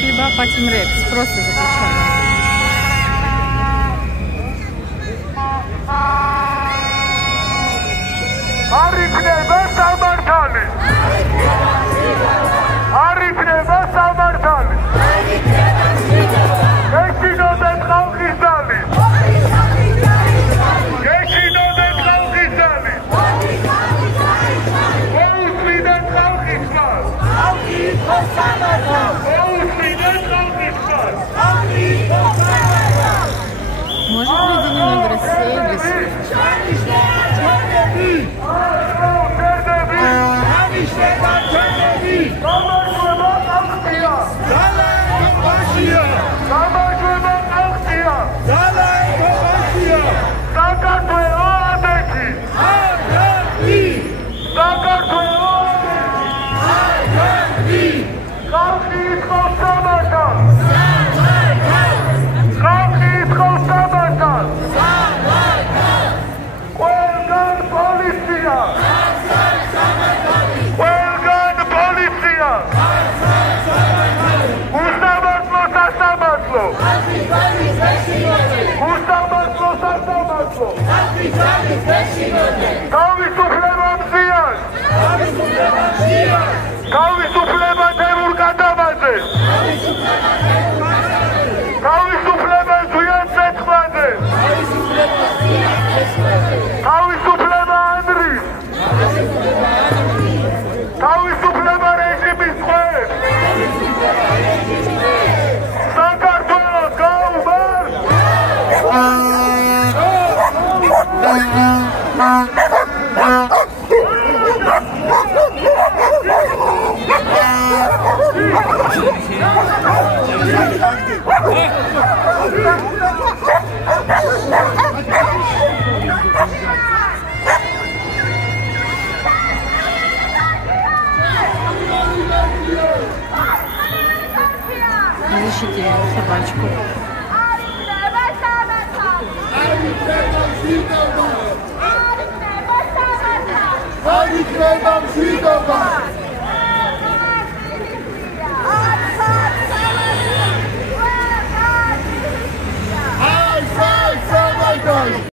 либо патимрепс, просто запеченный. Арифнеба самартали. Арифнеба самартали. Гეშინოდეთ ხალხის ძალი. გეშინოდეთ ხალხის ძალი. მოუსმინეთ ხალხის მას. ხალხი იყო სამართალი. მოუსმინეთ ხალხის მას. ხალხი იყო სამართალი. Может ли День России без თავისუფლება დემურ გადამაზე. თავისუფლება ზვიან ცეცხლაზე. თავისუფლება ანდრის. თავისუფლება რეჟიმის წვერს. საქართველოს გაუმარ. Защитили собачку.